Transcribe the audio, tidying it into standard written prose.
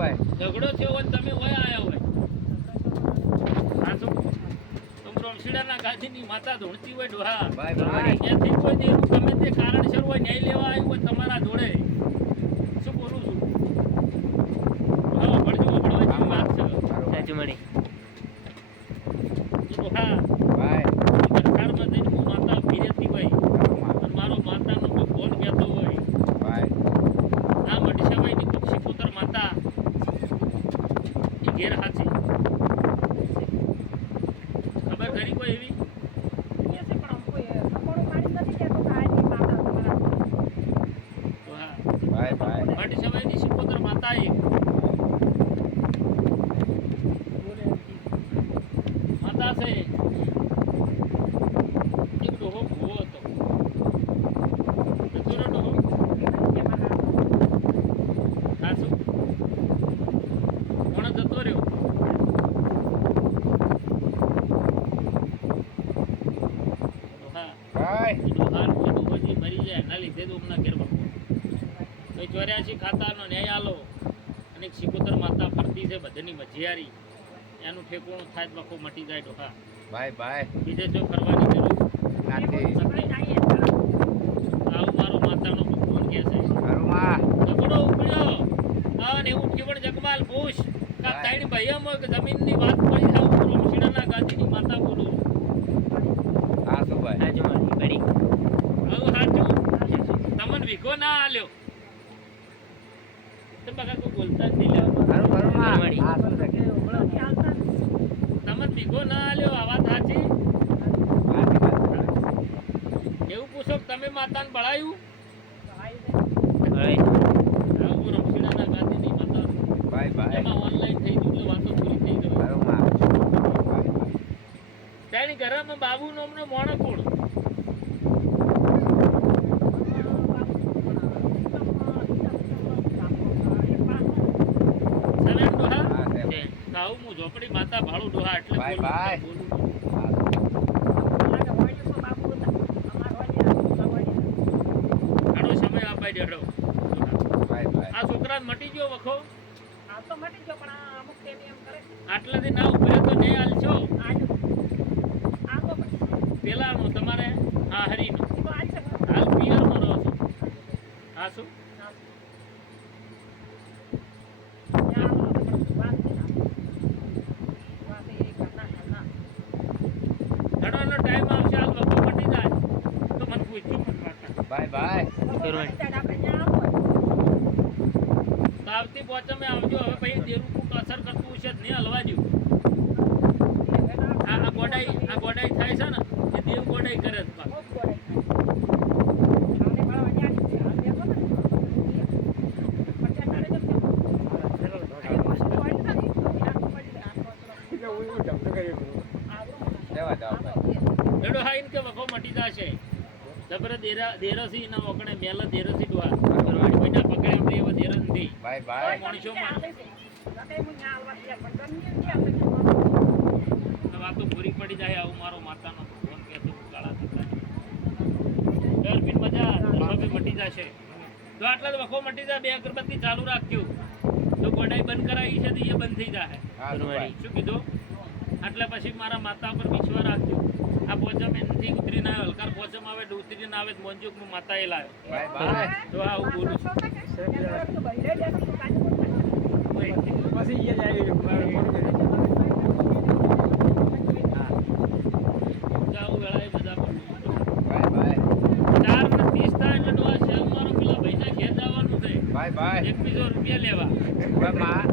ભાઈ ઝઘડો થયો હોય તમે હોય આયા હોય સાચું તો રમશીડાના ગાજીની માતા ધૂણતી હોય ડોહા ભાઈ ભાઈ ત્યાંથી કોઈ દેવું ગમે તે કારણસર હોય ન્યાય લેવા આવ્યું હોય તમારા જોડે શું બોલું છું હા ભણજો ભણવાની વાત છે સાચું મળી ડોહા ભાઈ દરબારમાં જઈને હું માતા ફેરેતી હોય અને મારો માતાનો કોઈ ફોન કહેતો હોય ભાઈ આ મડીસાભાઈની પક્ષી પુત્ર માતા એ ઘેર હાચી ખબર ખરી કોઈ એવી તો હા ભાઈ ભાઈ મડીસાભાઈની શિકોતર માતા એક માતા છે એક ડોહો ભૂવો હતો જતો રહ્યો ડોહો સાચું કોણ જતો રહ્યો ડોહા ભાઈ ડોહાજી મરી જાય એના લીધે તો હમણાં ઘેર વળવો તો 84 ખાતાનો ન્યાય આલો અને એક શિકોતર માતા ફરતી છે બધાની મજિયારી એનું ઠેકોણું થાય તો વખો મટી જાય ડોહા ભાઈ ભાઈ બીજે જો ફરવાની જરૂર નથી આવું મારો માતાનો ફોન કહે છે ઘરમાં ઝઘડો ઉપડ્યો અને એવું કેવળ જગમાલ પૂછ કા તાઈની ભાઈઓમાં કે જમીનની વાત પડી જાવ હું રમશીડાના ગાદીની માતા બોલું હા શું ભાઈ સાચું મળી બળી આવું સાચું તમને વીઘો ના આલ્યો તો બગા કોઈ બોલતા જ નહીં લેવા ઘરમાં મળી. હા શું છે તમને વીઘો ના આલ્યો આ વાત સાચી સાચી વાત છે. એવું પૂછો કે તમે માતાને બળાયું બળી આવું રમશીડાના ગાદીની માતા ભાઈ ભાઈ એમાં ઓનલાઈન થઈ ગયું એટલે વાતો પૂરી થઈ ગઈ ઘરમાં ભાઈ ભાઈ તેની ઘરમાં બાબુ નામનો મોણો કોણ સરેન ડોહા હા છે છે કાઉ હું ઝોપડી માતા ભાળું ડોહા એટલે ભાઈ, બોલું ભાઈ. બોલું હા ઘણો સમય અપાઈ દેડો ભાઈ ભાઈ આ છોકરાને મટી ગયો વખો આ તો મટી ગયો પણ આ અમુક તેમ એમ કરે આટલાથી ના ઉભરે તો નહીં હાલશો આ તો પછી પેલાનો તમારે હા હરીનો તો આ છે હાલ પિયરમાં રહો છો હા શું ઘણોનો ટાઈમ આવશે હાલ વખો મટી જાય તો મને પૂછ્યું મને વાતા ભાઈ ભાઈ તો આવતી પોચમે આવજો હવે પછી દેરું કોક અસર કરતું હશે જ નહીં હલવા દઉં આ ગોડાઈ થાય છે ને એ દેવ ગોડાઈ કરે જ પાછું. જવા દો ભાઈ એડો હા ઇનકે વખો મટી જશે જબરે દેરસી ના મોકણે મેલ દેરસી ડોહા કરવાની બેટા પકડે આપણે એવા દેર નથી ભાઈ ભાઈ મણિશોમાં વાતો પૂરી પડી જાય આવું મારો માતાનો ફોન કહેતો કાળા થતા ડર બી મજા હવે મટી જશે તો આટલા જ વખો મટી જાય બે અગરબત્તી ચાલુ રાખ્યું તો ગોડાઈ બંધ કરાવી છે તો એ બંધ થઈ જાય હા શું ભાઈ શું કીધું એટલે પછી મારા માતા પર વિશ્વાસ રાખ્યો આ પોચમ એનથી ઉતરી ના આવ્યો હલકાર પોચમ આવે તો ઉતરી ના આવે મોંજુક નું માતા એ લાવ્યો ભાઈ ભાઈ તો આવું બોલું છું આવું વેળાએ બધા બોલું ભાઈ ભાઈ 4:30 થાય એટલે ડોહા શેમ મારો પેલા ભાઈના ઘેર જવાનું છે ભાઈ ભાઈ 2100 રૂપિયા લેવા હવે માં